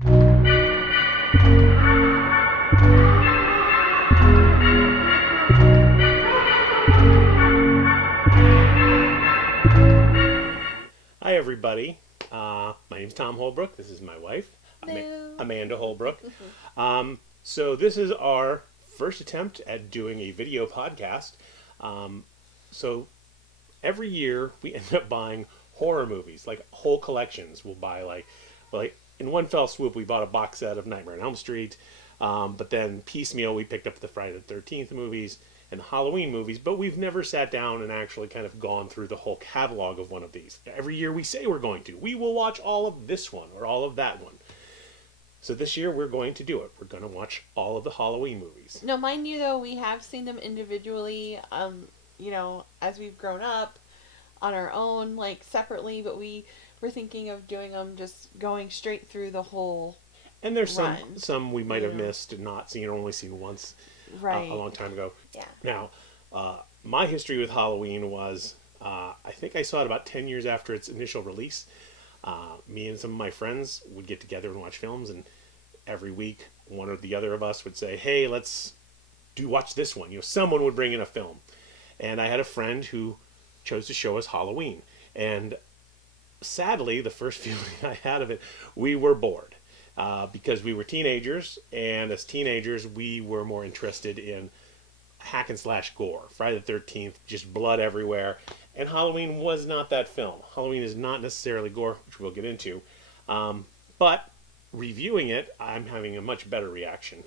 Hi, everybody. My name's Thom Holbrook. This is my wife, Hello. Amanda Holbrook. So this is our first attempt at doing a video podcast. So every year we end up buying horror movies, like whole collections. We'll buy like in one fell swoop, we bought a box set of Nightmare on Elm Street. But then piecemeal, we picked up the Friday the 13th movies and the Halloween movies, but we've never sat down and actually kind of gone through the whole catalog of one of these. Every year we say we're going to. We will watch all of this one or all of that one. So this year we're going to do it. We're going to watch all of the Halloween movies. No, mind you, though, we have seen them individually, as we've grown up on our own, like separately, but we were thinking of doing them just going straight through the whole And there's run. some we might have Yeah. missed and not seen or only seen once Right. a long time ago. Yeah. Now, my history with Halloween was I think I saw it about 10 years after its initial release. Me and some of my friends would get together and watch films, and every week one or the other of us would say, "Hey, let's watch this one." Someone would bring in a film, and I had a friend who chose to show us Halloween, and sadly, the first viewing I had of it, we were bored. Because we were teenagers, and as teenagers, we were more interested in hack and slash gore. Friday the 13th, just blood everywhere. And Halloween was not that film. Halloween is not necessarily gore, which we'll get into. But reviewing it, I'm having a much better reaction.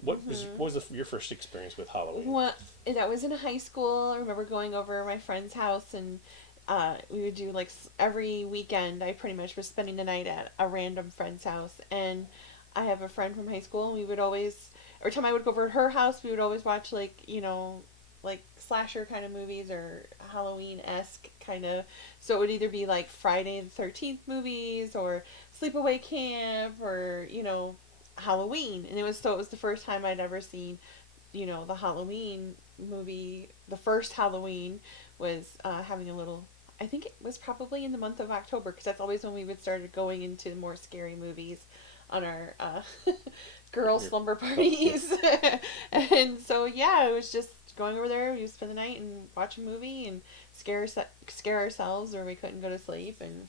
What was your first experience with Halloween? Well, that was in high school. I remember going over to my friend's house, and we would do every weekend. I pretty much was spending the night at a random friend's house, and I have a friend from high school, and we would always, every time I would go over to her house, we would always watch slasher kind of movies or Halloween-esque kind of. So it would either be like Friday the 13th movies or Sleepaway Camp or Halloween, and it was the first time I'd ever seen the Halloween movie. The first Halloween was having a little. I think it was probably in the month of October, because that's always when we would start going into more scary movies on our girl slumber parties. And so yeah, it was just going over there. We would spend the night and watch a movie and scare ourselves, or we couldn't go to sleep. And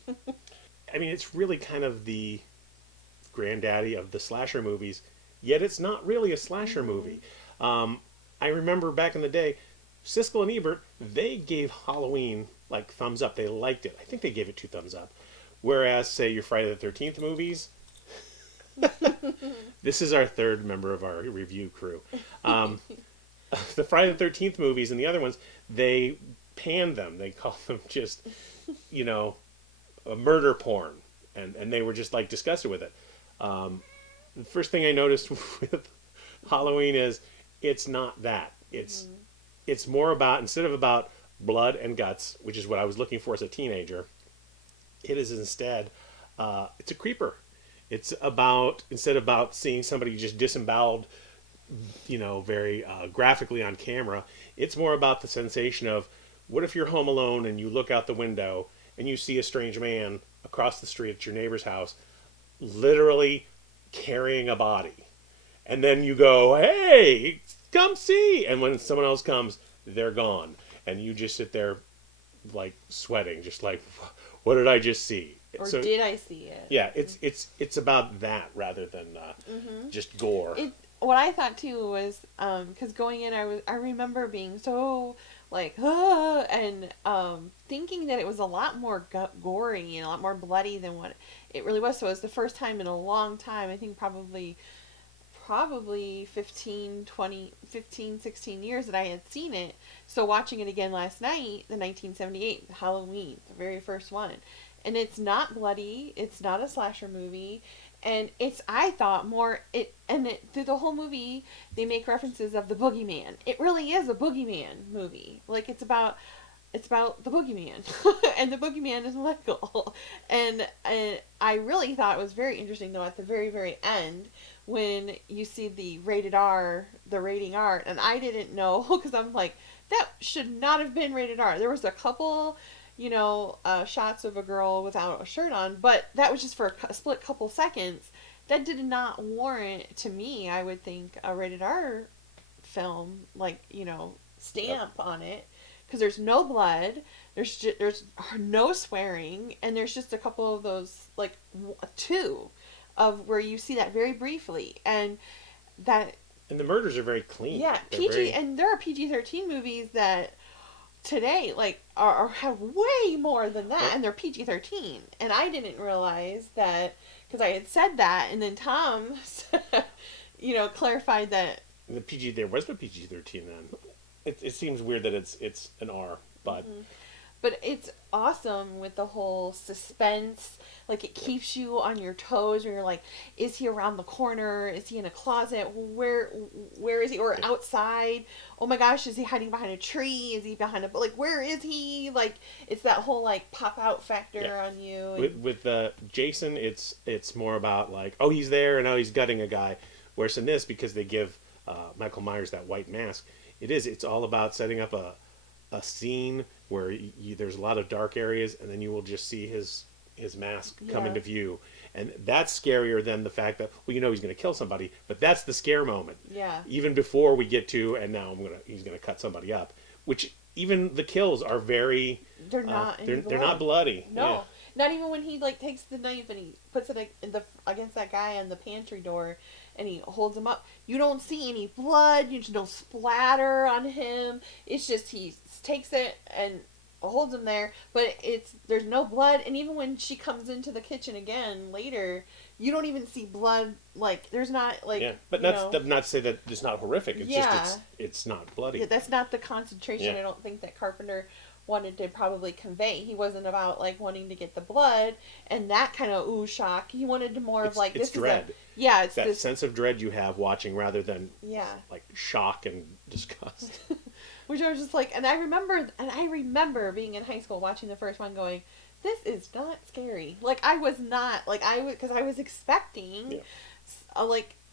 I mean, it's really kind of the granddaddy of the slasher movies, yet it's not really a slasher movie. I remember back in the day, Siskel and Ebert, they gave Halloween thumbs up. They liked it. I think they gave it 2 thumbs up. Whereas, say, your Friday the 13th movies, this is our third member of our review crew. The Friday the 13th movies and the other ones, they panned them. They called them just, a murder porn. And they were just disgusted with it. The first thing I noticed with Halloween is it's not that. It's more about, instead of about blood and guts, which is what I was looking for as a teenager, it is instead, it's a creeper. It's about, instead about seeing somebody just disemboweled, very graphically on camera, it's more about the sensation of, what if you're home alone and you look out the window and you see a strange man across the street at your neighbor's house literally carrying a body. And then you go, "Hey, come see." And when someone else comes, they're gone. And you just sit there sweating, just what did I just see? or did I see it? Yeah, it's about that rather than just gore. What I thought too was, because going in, I remember being so and thinking that it was a lot more gory and a lot more bloody than what it really was. So it was the first time in a long time, I think probably 15, 16 years that I had seen it. So watching it again last night, the 1978 Halloween, the very first one. And it's not bloody, it's not a slasher movie, and it's, I thought, through the whole movie, they make references of the boogeyman. It really is a boogeyman movie. It's about the boogeyman. And the boogeyman is Michael. And I really thought it was very interesting, though, at the very, very end, when you see the rating R, and I didn't know, because I'm like, that should not have been rated R. There was a couple shots of a girl without a shirt on, but that was just for a split couple seconds. That did not warrant, to me, I would think, a rated R film, like, stamp on it. Because there's no blood, there's no swearing, and there's just a couple of those, like, two of where you see that very briefly. And the murders are very clean. Yeah, and there are PG-13 movies that today, like, have way more than that, and they're PG-13. And I didn't realize that, because I had said that, and then Tom, clarified that there was no PG-13 then. It seems weird that it's an R, but... Mm-hmm. But it's awesome with the whole suspense. Like, it keeps you on your toes, where you're like, is he around the corner? Is he in a closet? Where is he? Or outside? Oh my gosh, is he hiding behind a tree? Is he behind a... Like, where is he? Like, it's that whole, like, pop-out factor on you. And... With Jason, it's more about, like, oh, he's there, and oh, he's gutting a guy. Whereas in this, because they give Michael Myers that white mask, it's all about setting up a scene where there's a lot of dark areas, and then you will just see his mask come into view, and that's scarier than the fact that he's going to kill somebody, but that's the scare moment. Yeah. Even before we get to, and now he's going to cut somebody up, which even the kills are very. They're not. They're not bloody. No. Yeah. Not even when he, like, takes the knife and he puts it against that guy on the pantry door, and he holds him up. You don't see any blood. You just no splatter on him. It's just he takes it and holds him there, but there's no blood. And even when she comes into the kitchen again later, you don't even see blood. Like, there's not, like... Yeah, but that's not to say that it's not horrific. It's just it's not bloody. Yeah, that's not the concentration I don't think that Carpenter wanted to probably convey. He wasn't about, like, wanting to get the blood and that kind of shock. He wanted to more of, like, it's dread. It's that sense of dread you have watching rather than like shock and disgust. Which I was just like, and I remember being in high school watching the first one going, this is not scary. Like, I was not, like, because I was expecting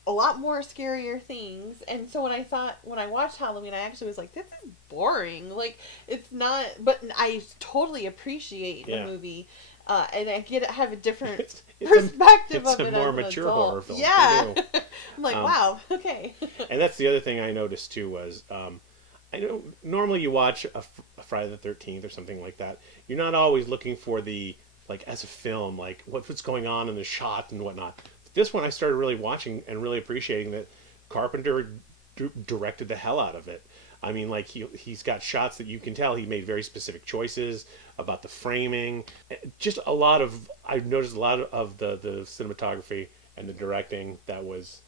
a lot more scarier things. And so when I watched Halloween, I actually was like, this is boring. Like, it's not, but I totally appreciate the movie. And I have a different perspective of it. It's a more mature horror film. Yeah. I'm like, wow, okay. And that's the other thing I noticed too was, I know normally you watch a Friday the 13th or something like that. You're not always looking for the, like, as a film, like what's going on in the shot and whatnot. This one I started really watching and really appreciating that Carpenter directed the hell out of it. I mean, like, he's got shots that you can tell he made very specific choices about the framing. Just I've noticed a lot of the cinematography and the directing that was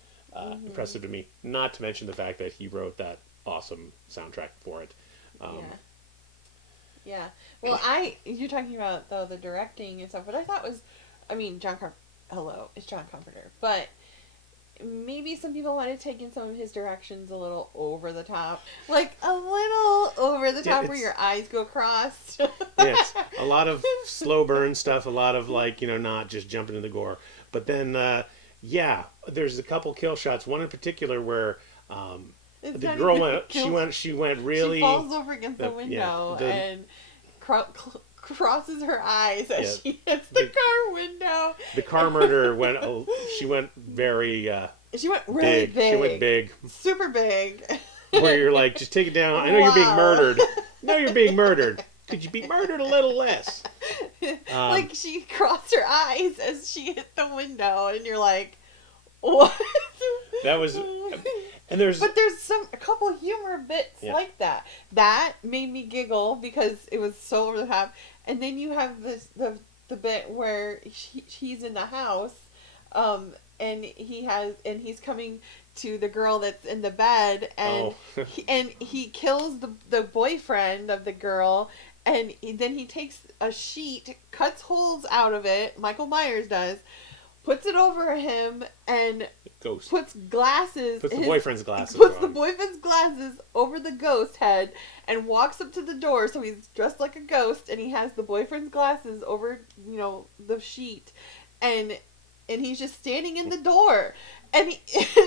impressive to me. Not to mention the fact that he wrote that awesome soundtrack for it. Yeah. Well, you're talking about, though, the directing and stuff, but I thought was, I mean, it's John Carpenter, but maybe some people might have taken some of his directions a little over the top. Like, a little over the top where your eyes go crossed. Yes, a lot of slow burn stuff, a lot of, like, not just jumping into the gore. But then, there's a couple kill shots, one in particular where the girl she went really... She falls over against the window and crosses her eyes as she hits the car window. The car murder she went very she went really big. She went big. Super big. Where you're like, just take it down. I know you're being murdered. No, you're being murdered. Could you be murdered a little less? Like, she crossed her eyes as she hit the window, and you're like, what? That was... But there's a couple of humor bits like that. That made me giggle because it was so over the top. And then you have the bit where he's in the house, and he's coming to the girl that's in the bed, and he kills the boyfriend of the girl, and then he takes a sheet, cuts holes out of it. Michael Myers does. Puts it over him and puts glasses. Puts the boyfriend's glasses. Puts the boyfriend's glasses over the ghost head and walks up to the door. So he's dressed like a ghost, and he has the boyfriend's glasses over, the sheet, and he's just standing in the door. And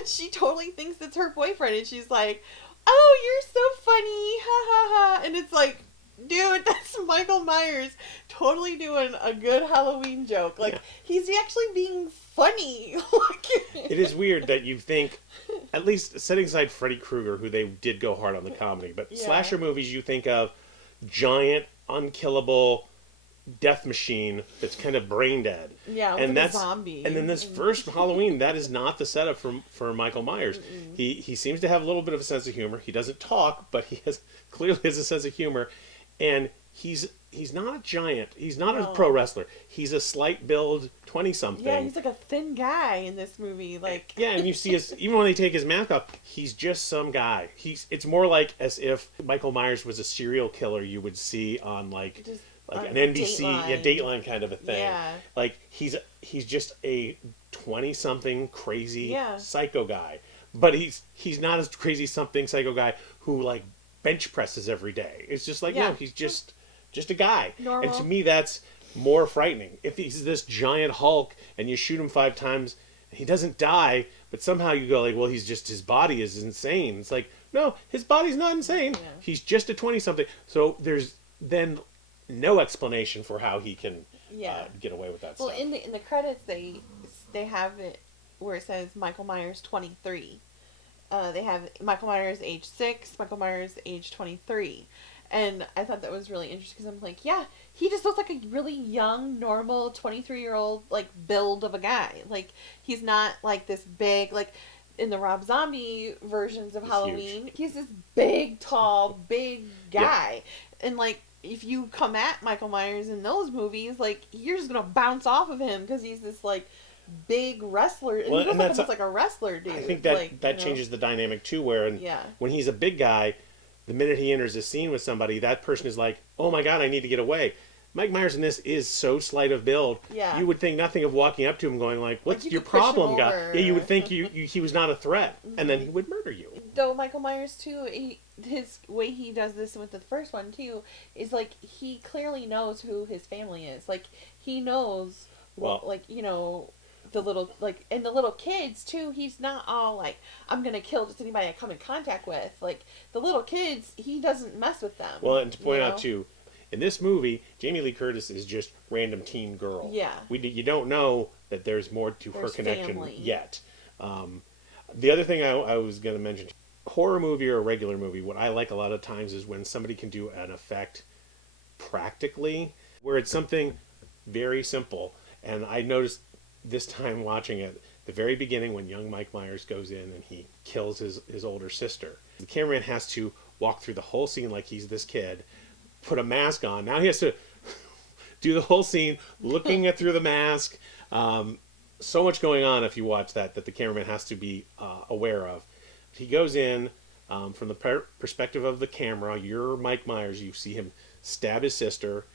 she totally thinks it's her boyfriend, and she's like, "Oh, you're so funny, ha ha ha!" And it's like, dude, that's Michael Myers totally doing a good Halloween joke. Like, Yeah. he's actually being funny. It is weird that you think, at least setting aside Freddy Krueger, who they did go hard on the comedy, but Yeah. slasher movies, you think of giant, unkillable death machine that's kind of brain dead. Yeah, and like that's a zombie. And then this first Halloween, that is not the setup for Michael Myers. He seems to have a little bit of a sense of humor. He doesn't talk, but he clearly has a sense of humor, and he's not a giant. He's not a pro wrestler. He's a slight build 20-something. Yeah, he's like a thin guy in this movie. Like, yeah, and you see even when they take his mask off, he's just some guy. It's more like as if Michael Myers was a serial killer you would see on like an NBC, Dateline kind of a thing. Yeah. Like he's just a 20-something crazy Yeah. psycho guy, but he's not a crazy something psycho guy who like bench presses every day. It's just like no, he's just a guy. Normal. And to me, that's more frightening. If he's this giant Hulk and you shoot him 5 times, he doesn't die, but somehow you go like, well, his body is insane. It's like no, his body's not insane. Yeah. He's just a 20-something. So there's then no explanation for how he can get away with that well, stuff. in the credits, they have it where it says Michael Myers 23. They have Michael Myers age 6, Michael Myers age 23. And I thought that was really interesting because I'm like, yeah, he just looks like a really young, normal 23-year-old, like, build of a guy. Like, he's not, like, this big, like, in the Rob Zombie versions of Halloween, huge. he's this big, tall, big guy. Yeah. And, like, if you come at Michael Myers in those movies, like, you're just gonna bounce off of him because he's this, like, big wrestler. And Well, he looks and like that's almost like a wrestler, dude. I think that like, that changes the dynamic too, where Yeah. when he's a big guy, the minute he enters a scene with somebody, that person is like, oh my god, I need to get away. Mike Myers in this is so slight of build. Yeah. You would think nothing of walking up to him going like, what's you your could push him problem, guy? over. Yeah, you would think he was not a threat, and then he would murder you. Though Michael Myers too, his way he does this with the first one too is like he clearly knows who his family is. Like he knows, like you know, the little and the little kids too. He's not all like I'm gonna kill just anybody I come in contact with. Like the little kids, he doesn't mess with them. Well, and to point out too, in this movie, Jamie Lee Curtis is just random teen girl. Yeah. You don't know that there's more to her connection family. yet. The other thing I was going to mention, horror movie or a regular movie, what I like a lot of times is when somebody can do an effect practically, where it's something very simple. And I noticed this time watching it, the very beginning when young Mike Myers goes in and he kills his older sister. The cameraman has to walk through the whole scene like he's this kid, put a mask on. Now he has to do the whole scene looking at through the mask. So much going on if you watch that the cameraman has to be aware of. He goes in from the perspective of the camera. You're Mike Myers. You see him stab his sister,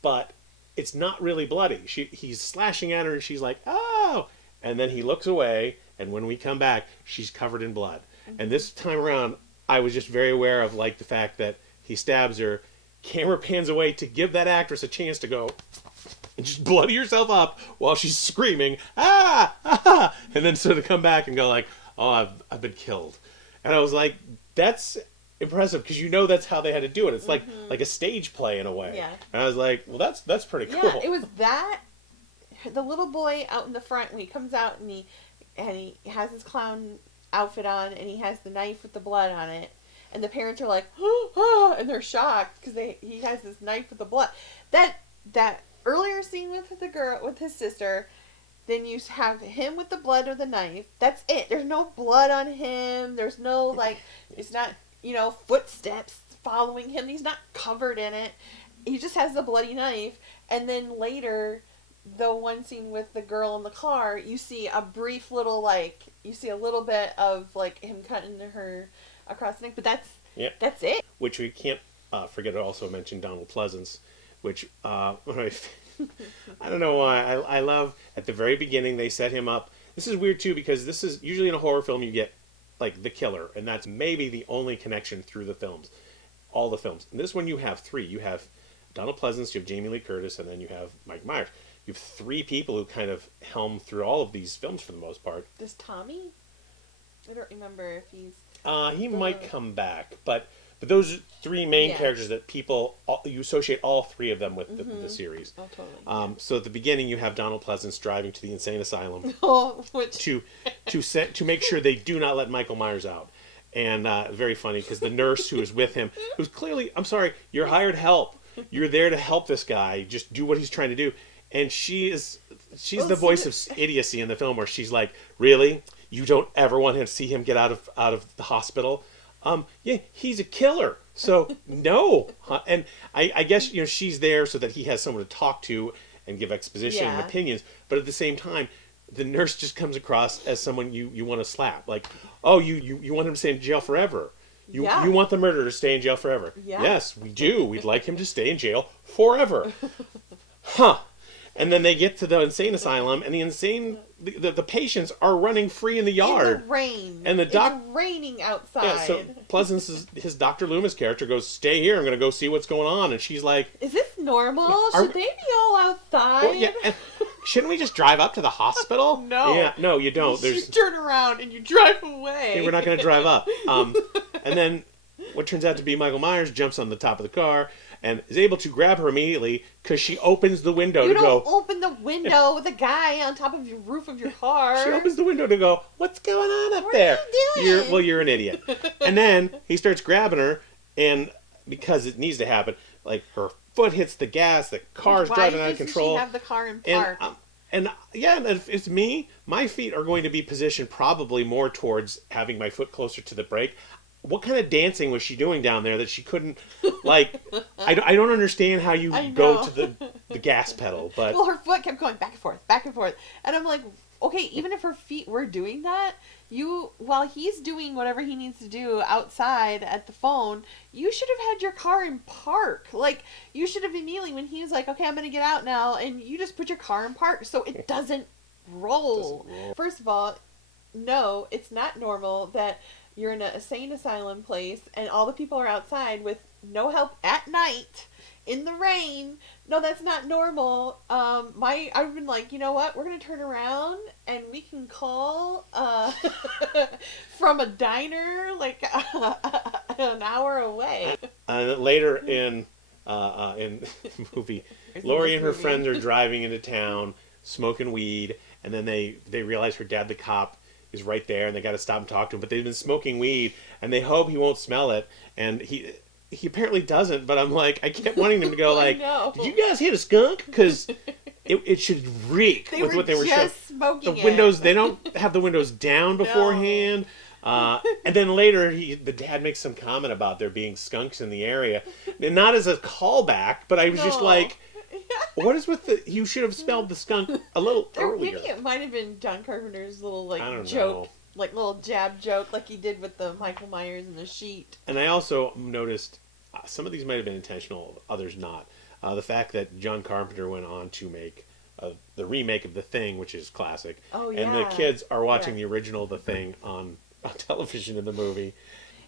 but it's not really bloody. He's slashing at her, and she's like, "Oh!" And then he looks away, and when we come back, she's covered in blood. Mm-hmm. And this time around, I was just very aware of like the fact that he stabs her. Camera pans away to give that actress a chance to go and just bloody herself up while she's screaming, ah, ah, and then sort of come back and go like, oh, I've been killed. And I was like, that's impressive because that's how they had to do it. It's like a stage play in a way. Yeah. And I was like, well, that's pretty cool. Yeah, it was that. The little boy out in the front when he comes out and he has his clown outfit on and he has the knife with the blood on it. And the parents are like, oh, and they're shocked because he has this knife with the blood. That earlier scene with the girl, with his sister, then you have him with the blood or the knife. That's it. There's no blood on him. There's no, it's not, footsteps following him. He's not covered in it. He just has the bloody knife. And then later, the one scene with the girl in the car, you see a brief little, you see a little bit of, him cutting her across the neck, but that's it. Which we can't forget to also mention Donald Pleasance, which I don't know why I love at the very beginning they set him up. This is weird too because this is usually in a horror film you get the killer, and that's maybe the only connection through the films, all the films. In this one you have 3. You have Donald Pleasance, you have Jamie Lee Curtis, and then you have Mike Myers. You have 3 people who kind of helm through all of these films for the most part. Does Tommy? I don't remember if he's... He might come back, but But those are three main Yeah. characters that you associate all three of them with the series. Oh, totally. So at the beginning, you have Donald Pleasance driving to the insane asylum Oh, which to make sure they do not let Michael Myers out. And very funny because the nurse who is with him, who's clearly, I'm sorry, you're hired help. You're there to help this guy. Just do what he's trying to do. And she's the voice of idiocy in the film, where she's like, really? You don't ever want to see him get out of the hospital? Yeah, he's a killer. So no. And I guess she's there so that he has someone to talk to and give exposition and opinions. But at the same time, the nurse just comes across as someone you want to slap. Like, oh, you want him to stay in jail forever. You want the murderer to stay in jail forever. Yeah. Yes, we do. We'd like him to stay in jail forever. Huh. And then they get to the insane asylum, and the patients are running free in the yard. In the rain. And it's raining outside. Yeah, so Pleasance's his Dr. Loomis character goes, stay here, I'm going to go see what's going on. And she's like, is this normal? Should they be all outside? Well, yeah, shouldn't we just drive up to the hospital? No. Yeah, no, you don't. You turn around and you drive away. Yeah, we're not going to drive up. And then what turns out to be Michael Myers jumps on the top of the car and is able to grab her immediately because she opens the window you to go. You don't open the window with a guy on top of your roof of your car. She opens the window to go, what's going on up what there? Are you doing? You're an idiot. And then he starts grabbing her, and because it needs to happen, like her foot hits the gas, the car's driving out of control. Why does she have the car in park? And if it's me, my feet are going to be positioned probably more towards having my foot closer to the brake. What kind of dancing was she doing down there that she couldn't, like, I don't understand how you go to the gas pedal, but... Well, her foot kept going back and forth, and I'm like, okay, even if her feet were doing that, while he's doing whatever he needs to do outside at the phone, you should have had your car in park. Like, you should have immediately, when he was like, okay, I'm going to get out now, and you just put your car in park so it doesn't roll. First of all, no, it's not normal that you're in an insane asylum place and all the people are outside with no help at night in the rain. No, that's not normal. I've been like, you know what? We're going to turn around and we can call from a diner like an hour away. Later in the movie, Laurie and her friends are driving into town smoking weed, and then they realize her dad, the cop, is right there, and they got to stop and talk to him. But they've been smoking weed, and they hope he won't smell it, and he apparently doesn't. But I'm like, I kept wanting him to go like, "Did you guys hit a skunk?" Because it should reek with what they were just smoking. The windows, they don't have the windows down beforehand. And then later, the dad makes some comment about there being skunks in the area, and not as a callback, but I was just like, what is with the... You should have smelled the skunk a little earlier. Maybe it might have been John Carpenter's little know. joke, like little jab joke, like he did with the Michael Myers and the sheet. And I also noticed some of these might have been intentional, others not. The fact that John Carpenter went on to make the remake of The Thing, which is classic. Oh, yeah. And the kids are watching the original The Thing on television in the movie.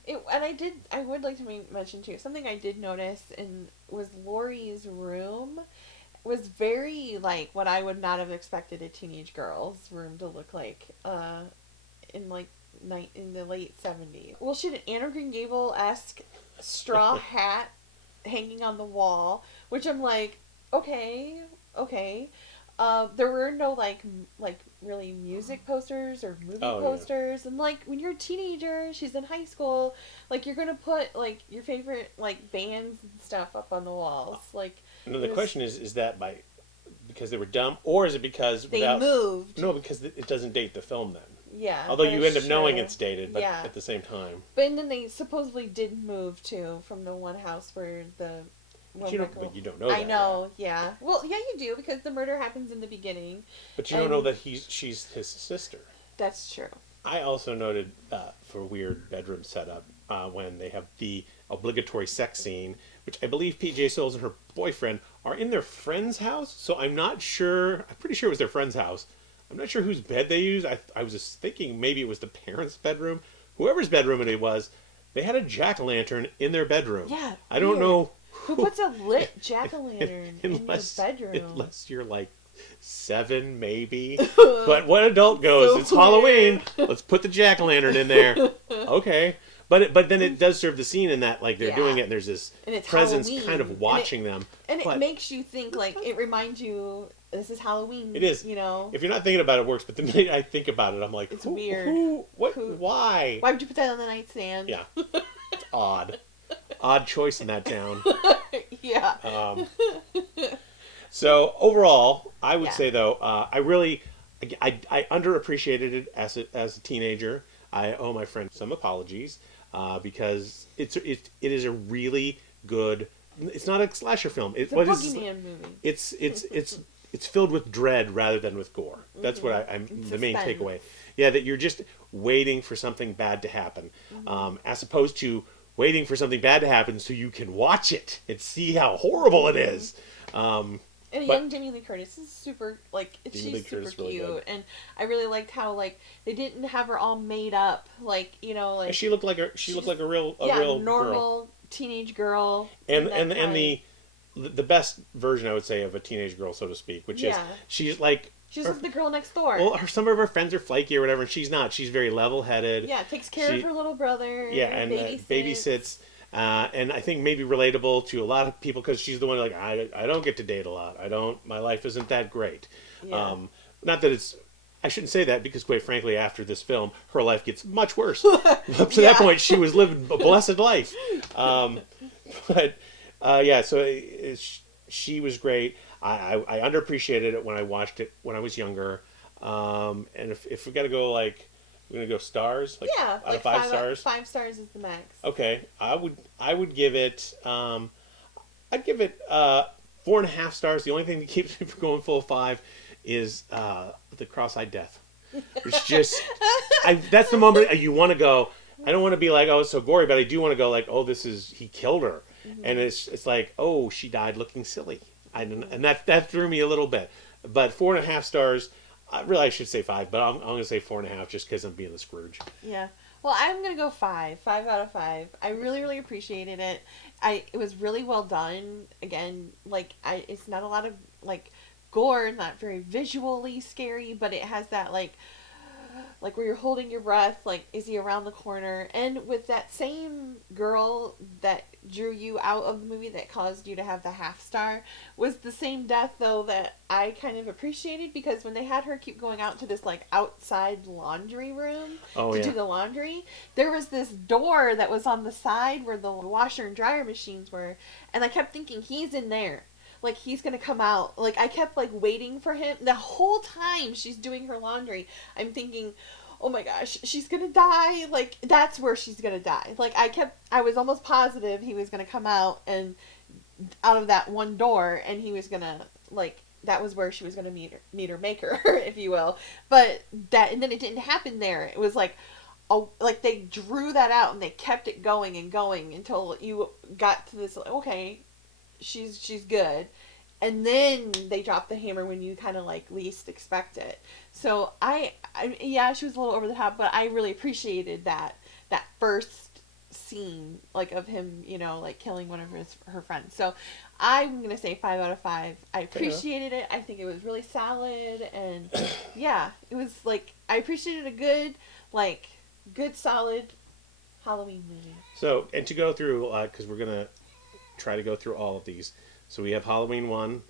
I would like to mention too, something I did notice was Laurie's room was very like what I would not have expected a teenage girl's room to look like in the late 70s. Well, she had an Anne of Green Gable-esque straw hat hanging on the wall, which I'm like, okay. There were no like really music posters or movie posters, yeah. And like when you're a teenager, she's in high school, like you're gonna put like your favorite like bands and stuff up on the walls, like. And then the question is that because they were dumb, or is it because they moved? No, because it doesn't date the film then. Yeah. Although you end up knowing it's dated, but at the same time. But then they supposedly did move too from the one house where the. But you don't know that. I know, yeah. Well, yeah, you do, because the murder happens in the beginning. But you don't know that she's his sister. That's true. I also noted for weird bedroom setup when they have the obligatory sex scene, which I believe P.J. Souls and her boyfriend are in their friend's house. So I'm not sure. I'm pretty sure it was their friend's house. I'm not sure whose bed they used. I was just thinking maybe it was the parents' bedroom. Whoever's bedroom it was, they had a jack-o'-lantern in their bedroom. Yeah. I don't know. Who puts a lit jack-o'-lantern in your bedroom? Unless you're like 7, maybe. But what adult goes, it's Halloween, let's put the jack-o'-lantern in there. Okay. but then it does serve the scene in that like they're doing it and there's this and it's presence Halloween, kind of watching them. And it makes you think, like, it reminds you, this is Halloween. It is. You know? If you're not thinking about it, it works. But the minute I think about it, I'm like, it's weird. Why? Why would you put that on the nightstand? Yeah. It's odd. Odd choice in that town. Yeah. So overall, I would say though, I underappreciated it as a teenager. I owe my friend some apologies because it is a really good. It's not a slasher film. It's a boogeyman movie. It's filled with dread rather than with gore. That's what I'm the main takeaway. Yeah, that you're just waiting for something bad to happen, as opposed to waiting for something bad to happen so you can watch it and see how horrible it is. And young Jamie Lee Curtis is super, like, she's super cute. Really, and I really liked how, like, they didn't have her all made up, like, you know, like... She looked like a real normal girl. Teenage girl. And the best version, I would say, of a teenage girl, so to speak, which is, she's like... She's like the girl next door. Well, some of her friends are flaky or whatever, and she's not. She's very level-headed. Yeah, takes care of her little brother. Yeah, and babysits. And I think maybe relatable to a lot of people because she's the one like, I don't get to date a lot. My life isn't that great. Yeah. Not that it's, I shouldn't say that because quite frankly, after this film, her life gets much worse. Up to that point, she was living a blessed life. So she was great. I underappreciated it when I watched it when I was younger. And if we got to go like, we're gonna go stars, like out of 5 stars. 5 stars is the max. Okay, I would give it. I'd give it 4.5 stars. The only thing that keeps me from going full 5 is the cross-eyed death. It's just, that's the moment you want to go. I don't want to be like, oh, it's so gory, but I do want to go like, oh, he killed her, and it's like, oh, she died looking silly. And that threw me a little bit. But 4.5 stars. Really, I should say 5, but I'm going to say 4.5 just because I'm being the Scrooge. Yeah. Well, I'm going to go 5. 5 out of 5. I really, really appreciated it. It was really well done. Again, like, it's not a lot of, like, gore, not very visually scary, but it has that, like where you're holding your breath, like, is he around the corner? And with that same girl that drew you out of the movie that caused you to have the 0.5 star was the same death, though, that I kind of appreciated because when they had her keep going out to this, like, outside laundry room to do the laundry, there was this door that was on the side where the washer and dryer machines were, and I kept thinking, he's in there. Like, he's going to come out. Like, I kept, like, waiting for him. The whole time she's doing her laundry, I'm thinking, oh my gosh, she's going to die. Like, that's where she's going to die. Like, I was almost positive he was going to come out and out of that one door, and he was going to, like, that was where she was going to meet her maker, if you will. But and then it didn't happen there. It was like, oh, like, they drew that out, and they kept it going and going until you got to this, okay, she's good, and then they drop the hammer when you kind of like least expect it. So she was a little over the top, but I really appreciated that first scene, like, of him, you know, like killing one of her friends. So I'm gonna say 5 out of 5. I appreciated it. I think it was really solid, and it was like I appreciated a good solid Halloween movie. So, and to go through because we're gonna try to go through all of these. So we have Halloween 1,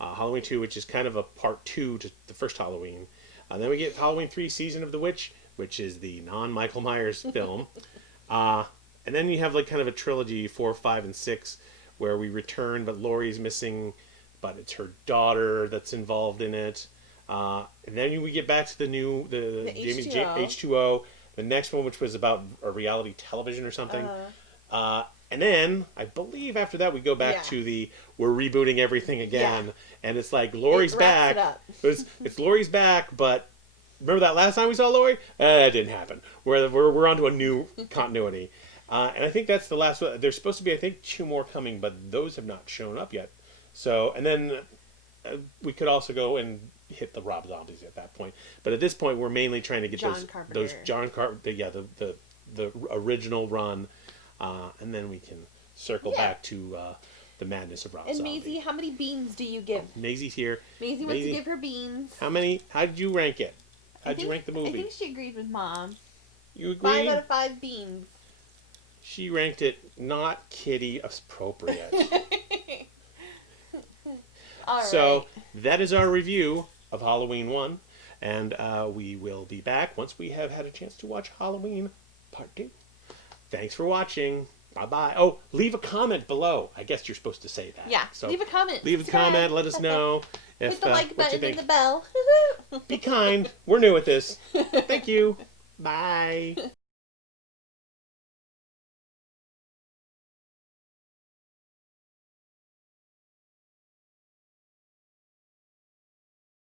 Halloween 2, which is kind of a part 2 to the first Halloween. And then we get Halloween 3, Season of the Witch, which is the non-Michael Myers film. And then you have like kind of a trilogy, 4, 5, and 6, where we return, but Laurie's missing, but it's her daughter that's involved in it. And then we get back to the H2O, the next one, which was about a reality television or something. And then, I believe after that, we go back to we're rebooting everything again. Yeah. And it's like, Laurie's back. It's Laurie's back, but remember that last time we saw Laurie? That didn't happen. We're onto a new continuity. And I think that's the last one. There's supposed to be, I think, 2 more coming, but those have not shown up yet. So, and then we could also go and hit the Rob Zombies at that point. But at this point, we're mainly trying to get those John Carpenter, the original run. And then we can circle back to the madness of Rob Zombie. And Maisie, how many beans do you give? Maisie's here. Maisie wants to give her beans. How many? How did you rank it? How did you rank the movie? I think she agreed with Mom. You agreed? 5 out of 5 beans. She ranked it not kitty appropriate. All So right. that is our review of Halloween 1. And we will be back once we have had a chance to watch Halloween Part 2. Thanks for watching. Bye-bye. Oh, leave a comment below. I guess you're supposed to say that. Yeah, So leave a comment. leave a comment. Let us know. If, Hit the like what you button and think. the bell. Be kind. We're new at this. Thank you. Bye.